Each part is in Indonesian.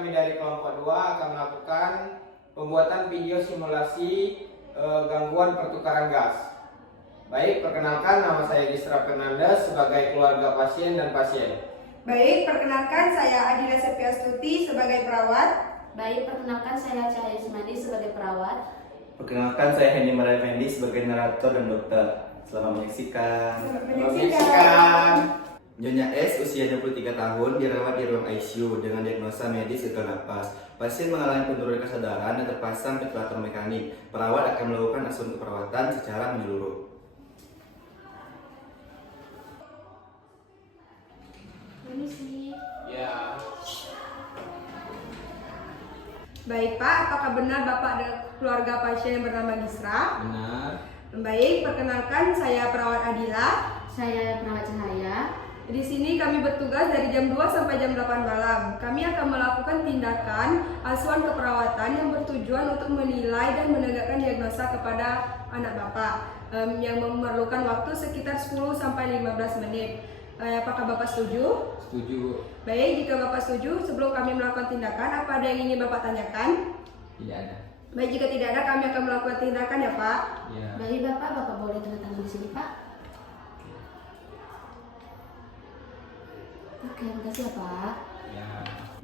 kami dari kelompok 2 akan melakukan pembuatan video simulasi gangguan pertukaran gas. Baik, perkenalkan nama saya Gistra Fernandes sebagai keluarga pasien dan pasien. Baik, perkenalkan saya Adila Septiastuti sebagai perawat. Baik, perkenalkan saya Cahaya Ismadi sebagai perawat. Perkenalkan saya Hendy Maria Fendi sebagai narator dan dokter. Selamat menyaksikan. Nyonya S usia 23 tahun dirawat di ruang ICU dengan diagnosa medis gagal napas. Pasien mengalami penurunan kesadaran dan terpasang ventilator mekanik. Perawat akan melakukan asuhan keperawatan secara menyeluruh. Permisi. Ya. Baik Pak, apakah benar Bapak dan keluarga pasien yang bernama Gisra? Benar. Baik, perkenalkan saya perawat Adila. Saya perawat Cahaya. Di sini kami bertugas dari jam 2 sampai jam 8 malam. Kami akan melakukan tindakan asuhan keperawatan yang bertujuan untuk menilai dan menegakkan diagnosa kepada anak Bapak yang memerlukan waktu sekitar 10 sampai 15 menit. Apakah Bapak setuju? Setuju. Baik, jika Bapak setuju, sebelum kami melakukan tindakan, apa ada yang ingin Bapak tanyakan? Tidak ada. Baik, jika tidak ada, kami akan melakukan tindakan ya Pak. Ya. Baik Bapak boleh tanda tangan di sini Pak. Oke, makasih ya Pak. Ya.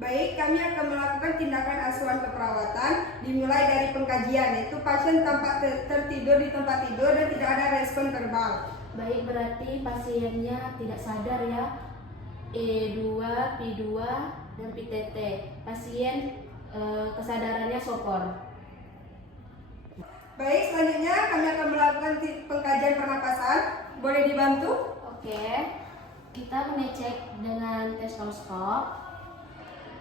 Baik, kami akan melakukan tindakan asuhan keperawatan dimulai dari pengkajian, yaitu pasien tampak tertidur di tempat tidur dan tidak ada respon verbal. Baik, berarti pasiennya tidak sadar ya. E2, P2, dan PTT. Pasien kesadarannya sopor. Baik, selanjutnya kami akan melakukan pengkajian pernapasan. Boleh dibantu? Oke, kita mengecek dengan stetoskop.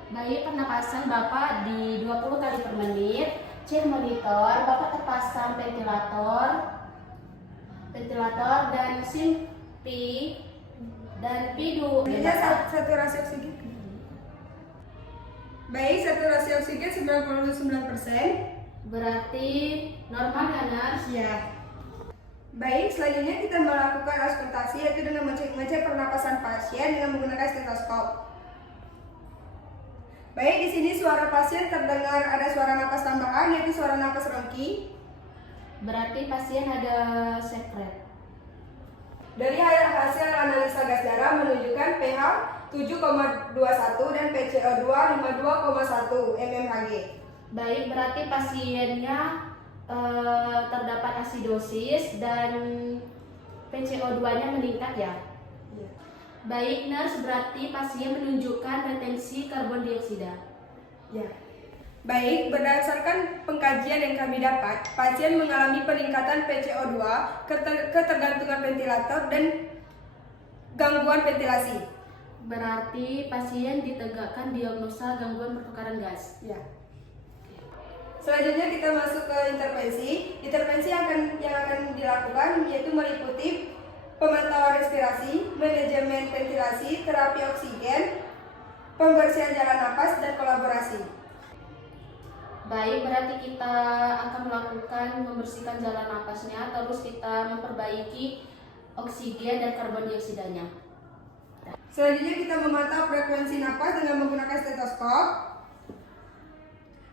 Baik, pernapasan Bapak di 20 kali per menit. Cek monitor, Bapak terpasang ventilator dan mesin P dan P2. Selanjutnya saturasi oksigen. Baik, saturasi oksigen 99%. Berarti normal ya Nars? Ya. Baik, selanjutnya kita melakukan auskultasi, yaitu dengan mengecek pernapasan pasien dengan menggunakan stetoskop. Baik, di sini suara pasien terdengar ada suara napas tambahan, yaitu suara napas rongki. Berarti pasien ada secret. Dari hasil analisa gas darah menunjukkan pH 7,21 dan PCO2 52,1 mmHg. Baik, berarti pasiennya terdapat asidosis dan PCO2-nya meningkat ya. Ya. Baik, nurse, berarti pasien menunjukkan retensi karbon dioksida. Ya. Baik, berdasarkan pengkajian yang kami dapat, pasien mengalami peningkatan PCO2, ketergantungan ventilator, dan gangguan ventilasi. Berarti pasien ditegakkan diagnosa gangguan pertukaran gas. Ya. Selanjutnya kita masuk ke intervensi. Intervensi yang akan dilakukan yaitu meliputi pemantauan respirasi, manajemen ventilasi, terapi oksigen, pembersihan jalan napas, dan kolaborasi. Baik, berarti kita akan melakukan membersihkan jalan napasnya, terus kita memperbaiki oksigen dan karbon dioksidanya. Selanjutnya kita memantau frekuensi napas dengan menggunakan stetoskop.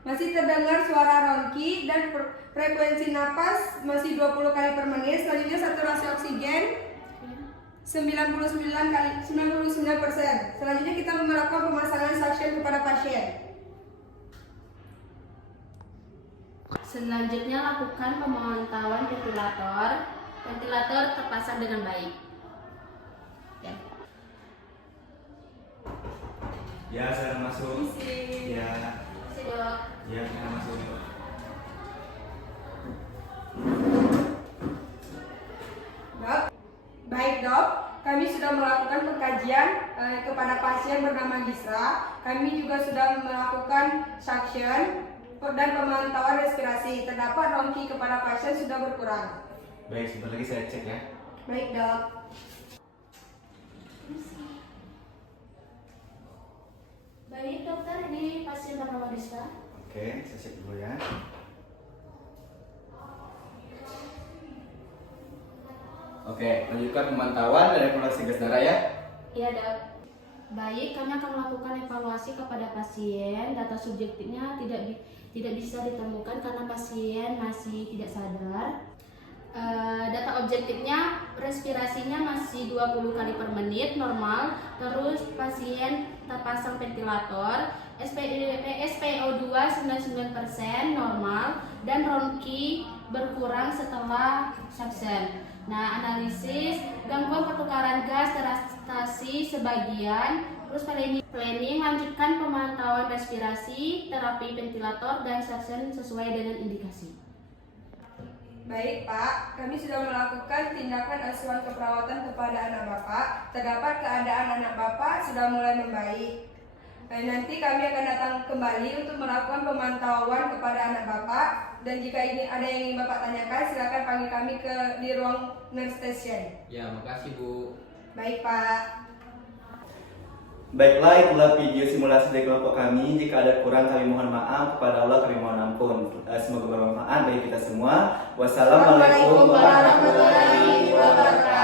Masih terdengar suara rongki dan frekuensi napas masih 20 kali per menit. Selanjutnya saturasi oksigen 99%. Selanjutnya kita melakukan pemasangan suction kepada pasien. Selanjutnya lakukan pemantauan ventilator. Ventilator terpasang dengan baik. Ya. Ya, saya masuk. Ya, Terima kasih, Dok. ya, saya masuk. Dok, baik dok, kami sudah melakukan pengkajian kepada pasien bernama Gisra. Kami juga sudah melakukan suction dan pemantauan respirasi. Terdapat rongki kepada pasien sudah berkurang. Baik, sebentar lagi saya cek ya. Baik dok. Baik dokter, ini pasien bernama Gisra. Oke, saya cek dulu ya. Oke, lanjutkan pemantauan dan evaluasi gas darah ya. Iya dok. Baik, kami akan melakukan evaluasi kepada pasien. Data subjektifnya tidak bisa ditemukan karena pasien masih tidak sadar. Data objektifnya, respirasinya masih 20 kali per menit, normal. Terus pasien terpasang ventilator, SpO2 99% normal, dan ronki berkurang setelah suction. Nah, analisis gangguan pertukaran gas terastasi sebagian, terus planning lanjutkan pemantauan respirasi, terapi ventilator, dan suction sesuai dengan indikasi. Baik Pak, kami sudah melakukan tindakan asuhan keperawatan kepada anak Bapak. Terdapat keadaan anak Bapak sudah mulai membaik. Nanti kami akan datang kembali untuk melakukan pemantauan kepada anak Bapak. Dan jika ini ada yang ingin Bapak tanyakan, silakan panggil kami di ruang nurse station. Ya, makasih Bu. Baik Pak. Baiklah, itulah video simulasi dari kelompok kami. Jika ada kurang, kami mohon maaf. Kepada Allah kami mohon ampun. Semoga bermanfaat bagi kita semua. Wassalamualaikum warahmatullahi wabarakatuh.